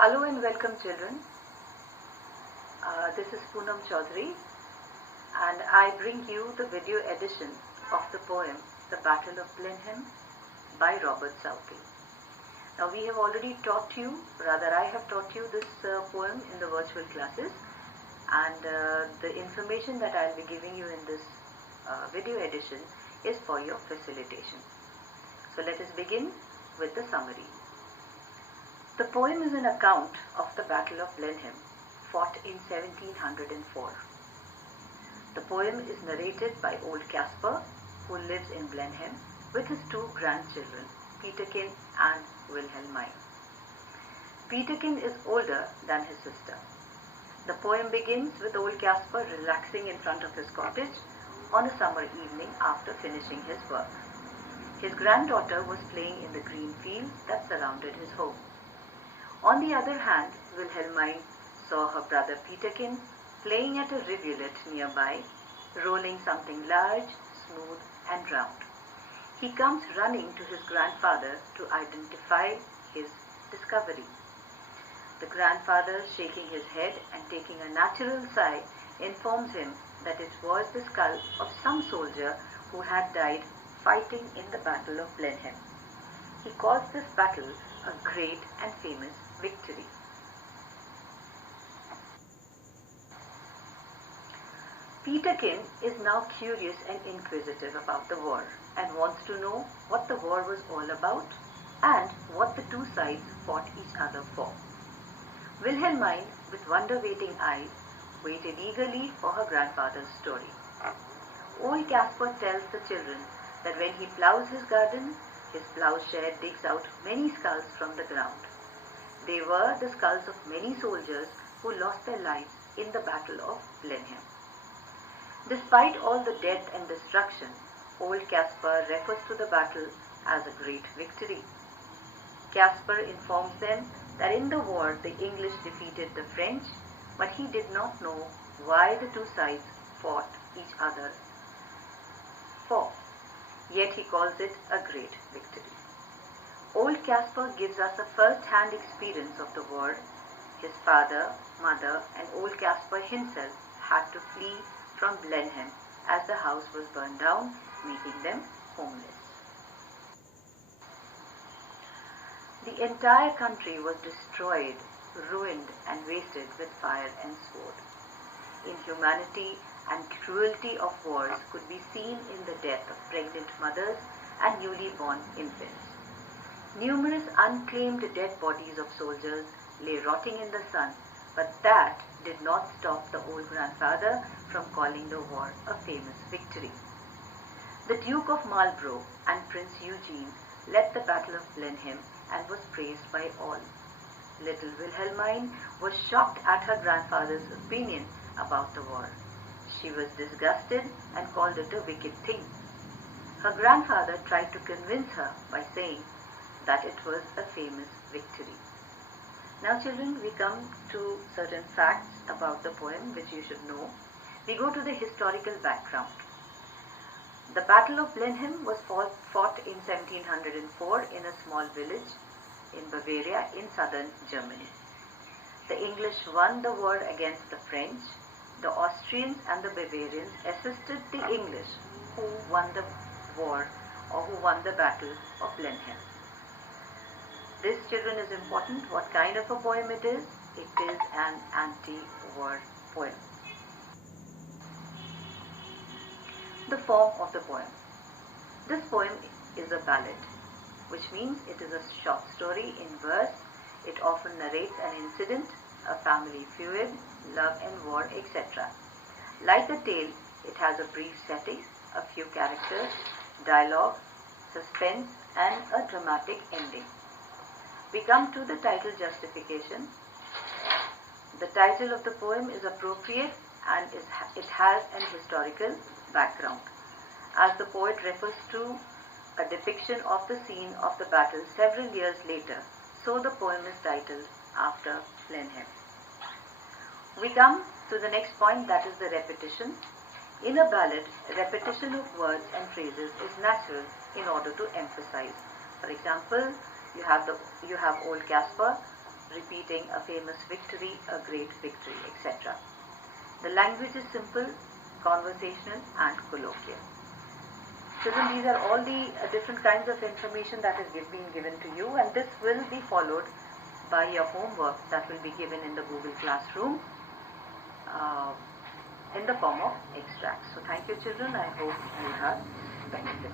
Hello and welcome children. This is Poonam and I bring you the video edition of the poem The Battle of Blenheim by Robert Southey. Now we have already taught you, rather I have taught you this poem in the virtual classes, and the information that I will be giving you in this video edition is for your facilitation. So let us begin with the summary. The poem is an account of the Battle of Blenheim, fought in 1704. The poem is narrated by old Caspar, who lives in Blenheim, with his two grandchildren, Peterkin and Wilhelmine. Peterkin is older than his sister. The poem begins with old Caspar relaxing in front of his cottage on a summer evening after finishing his work. His granddaughter was playing in the green fields that surrounded his home. On the other hand, Wilhelmine saw her brother Peterkin playing at a rivulet nearby, rolling something large, smooth and round. He comes running to his grandfather to identify his discovery. The grandfather, shaking his head and taking a natural sigh, informs him that it was the skull of some soldier who had died fighting in the Battle of Blenheim. He calls this battle a great and famous victory. Peterkin is now curious and inquisitive about the war and wants to know what the war was all about and what the two sides fought each other for. Wilhelmine, with wonder-waiting eyes, waited eagerly for her grandfather's story. Old Caspar tells the children that when he ploughs his garden, his ploughshare digs out many skulls from the ground. They were the skulls of many soldiers who lost their lives in the Battle of Blenheim. Despite all the death and destruction, old Caspar refers to the battle as a great victory. Caspar informs them that in the war the English defeated the French, but he did not know why the two sides fought each other for. Yet he calls it a great victory. Old Caspar gives us a first-hand experience of the war. His father, mother and old Caspar himself had to flee from Blenheim as the house was burned down, making them homeless. The entire country was destroyed, ruined and wasted with fire and sword. Inhumanity and cruelty of wars could be seen in the death of pregnant mothers and newly born infants. Numerous unclaimed dead bodies of soldiers lay rotting in the sun, but that did not stop the old grandfather from calling the war a famous victory. The Duke of Marlborough and Prince Eugene led the Battle of Blenheim and was praised by all. Little Wilhelmine was shocked at her grandfather's opinion about the war. She was disgusted and called it a wicked thing. Her grandfather tried to convince her by saying that it was a famous victory. Now children, we come to certain facts about the poem which you should know. We go to the historical background. The Battle of Blenheim was fought in 1704 in a small village in Bavaria in southern Germany. The English won the war against the French. The Austrians and the Bavarians assisted the English who won the war or who won the Battle of Blenheim. This, children, is important. What kind of a poem it is? It is an anti-war poem. The form of the poem. This poem is a ballad, which means it is a short story in verse. It often narrates an incident, a family feud, love and war, etc. Like a tale, it has a brief setting, a few characters, dialogue, suspense and a dramatic ending. We come to the title justification. The title of the poem is appropriate and it has an historical background, as the poet refers to a depiction of the scene of the battle several years later, so the poem is titled after Blenheim. We come to the next point, that is the repetition. In a ballad, repetition of words and phrases is natural in order to emphasize. For example, you have old Caspar repeating a famous victory, a great victory, etc. The language is simple, conversational and colloquial. Children, these are all the different kinds of information that is been given to you, and this will be followed by your homework that will be given in the Google Classroom in the form of extracts. So thank you children, I hope you have benefited.